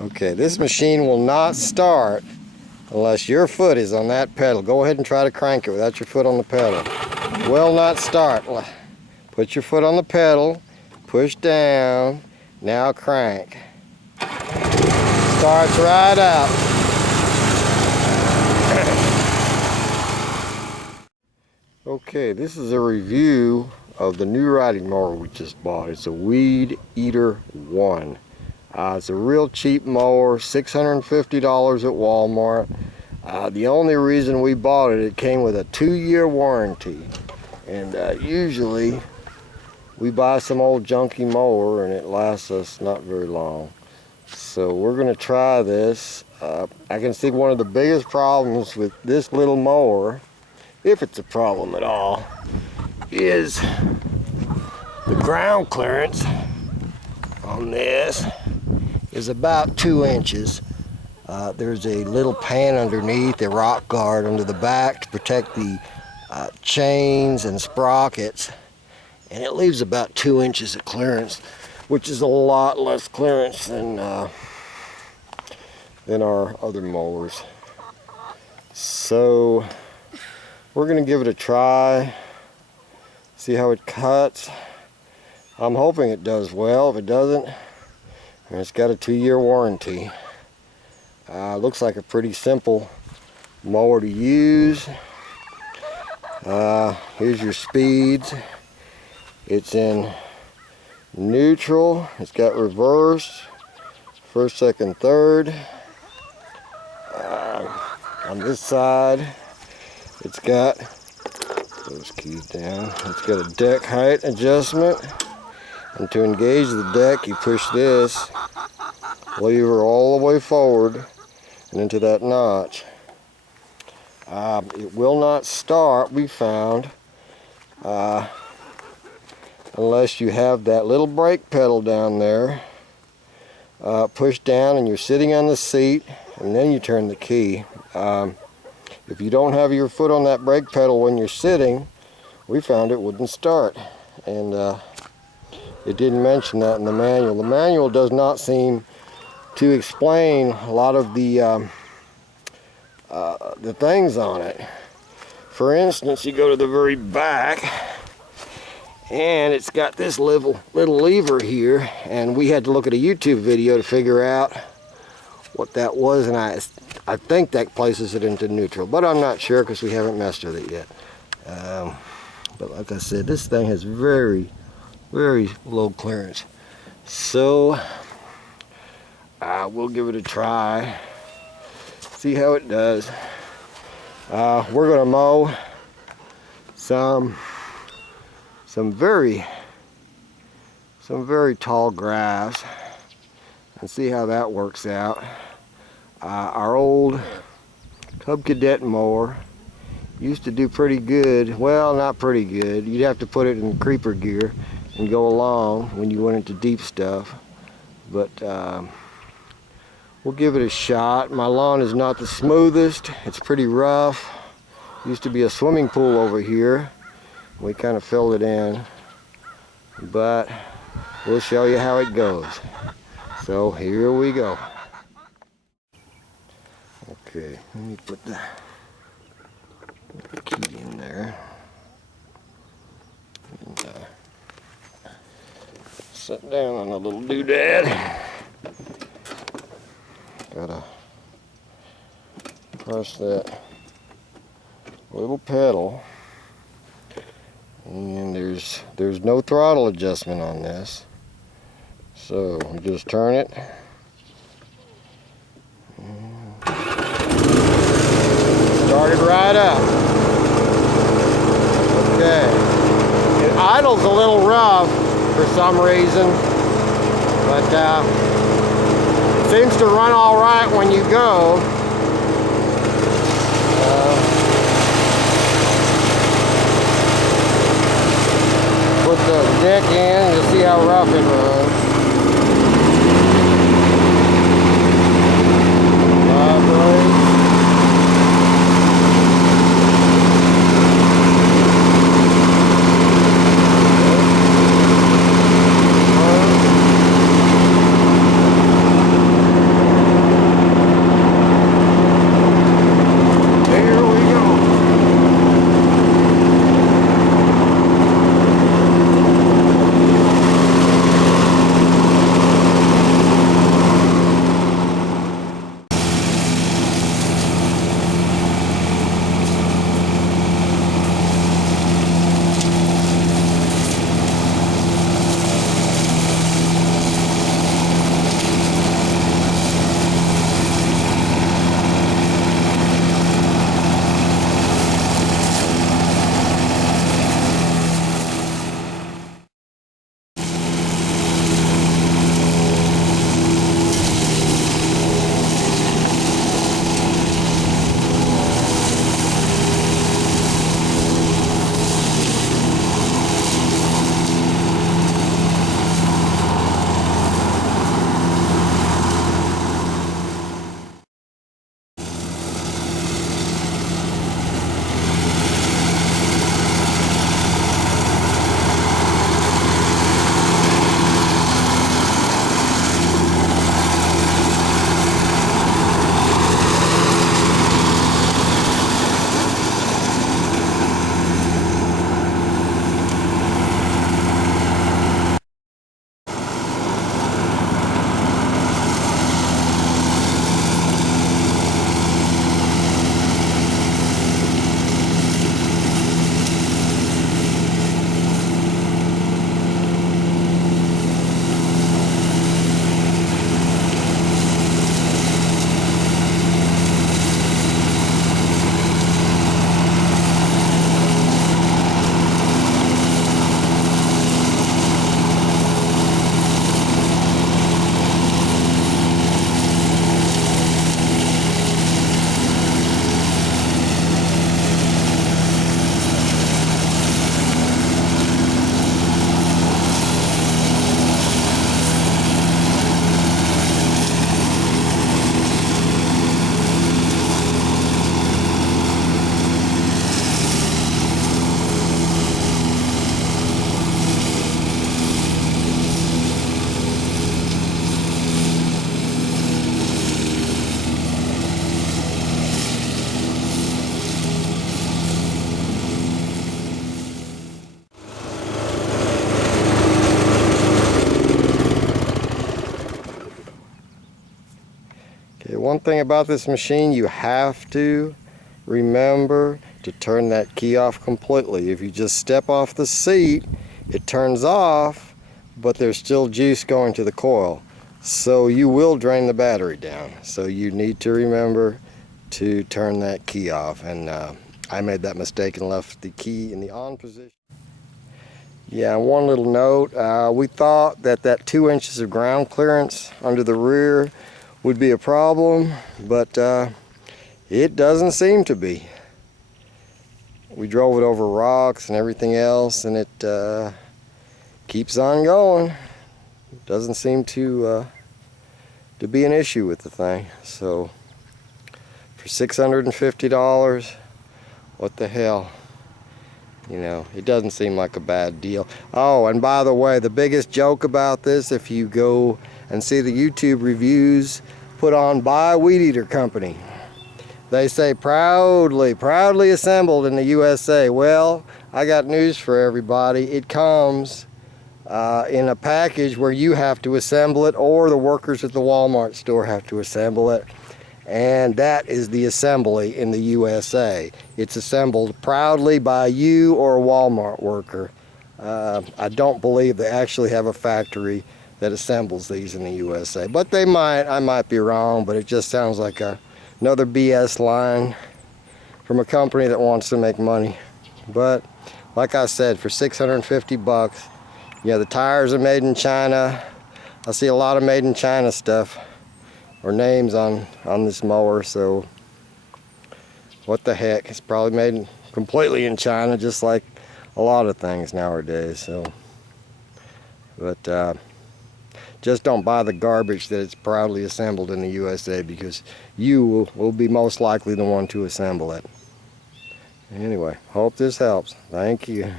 Okay, this machine will not start unless your foot is on that pedal. Go ahead and try to crank it without your foot on the pedal. Will not start. Put your foot on the pedal, push down, now crank. Starts right up. Okay, this is a review of the new riding mower we just bought. It's a Weed Eater 1. It's a real cheap mower, $650 at Walmart. The only reason we bought it, it came with a 2-year warranty. And usually we buy some old junky mower and it lasts us not very long. So we're going to try this. I can see one of the biggest problems with this little mower, if it's a problem at all, is the ground clearance on this is about 2 inches. There's a little pan underneath, a rock guard under the back to protect the chains and sprockets, and it leaves about 2 inches of clearance, which is a lot less clearance than our other mowers. So we're going to give it a try, see how it cuts. I'm hoping it does well. If it doesn't, it's got a 2-year warranty. Looks like a pretty simple mower to use. Here's your speeds. It's in neutral. It's got reverse, first, second, third. On this side, it's got those keys down. It's got a deck height adjustment. And to engage the deck, you push this lever all the way forward and into that notch. It will not start, we found, unless you have that little brake pedal down there pushed down and you're sitting on the seat, and then you turn the key. If you don't have your foot on that brake pedal when you're sitting, we found it wouldn't start. And it didn't mention that in the manual. The manual does not seem to explain a lot of the things on it. For instance, you go to the very back, and it's got this little lever here, and we had to look at a YouTube video to figure out what that was, and I think that places it into neutral, but I'm not sure because we haven't messed with it yet. But like I said, this thing has very low clearance, so we'll give it a try, see how it does. We're gonna mow some very tall grass and see how that works out. Our old Cub Cadet mower used to do pretty good. Well, not pretty good. You'd have to put it in creeper gear and go along when you went into deep stuff. But we'll give it a shot. My lawn is not the smoothest. It's pretty rough. Used to be a swimming pool over here. We kind of filled it in. But we'll show you how it goes. So here we go. Okay, let me put the key in there. And sit down on a little doodad. Gotta press that little pedal, and there's no throttle adjustment on this, so we just turn it. Started right up. Okay, it idles a little rough for some reason, but it seems to run all right when you go. Put the deck in, you'll see how rough it runs. Vibrate. The one thing about this machine, you have to remember to turn that key off completely. If you just step off the seat, it turns off, but there's still juice going to the coil. So you will drain the battery down. So you need to remember to turn that key off. And I made that mistake and left the key in the on position. Yeah, one little note, we thought that 2 inches of ground clearance under the rear would be a problem, but it doesn't seem to be. We drove it over rocks and everything else, and it keeps on going. Doesn't seem to be an issue with the thing. So for $650, what the hell? You know, it doesn't seem like a bad deal. Oh, and by the way, the biggest joke about this, if you go and see the YouTube reviews put on by Weed Eater Company, they say proudly assembled in the USA. Well, I got news for everybody. It comes in a package where you have to assemble it, or the workers at the Walmart store have to assemble it. And that is the assembly in the USA. It's assembled proudly by you or a Walmart worker. I don't believe they actually have a factory that assembles these in the USA, but they might. I might be wrong, but it just sounds like another BS line from a company that wants to make money. But like I said, for 650 bucks, yeah, the tires are made in China. I see a lot of made in China stuff or names on this mower, so what the heck, it's probably made completely in China, just like a lot of things nowadays. So but just don't buy the garbage that it's proudly assembled in the USA, because you will be most likely the one to assemble it. Anyway, hope this helps. Thank you.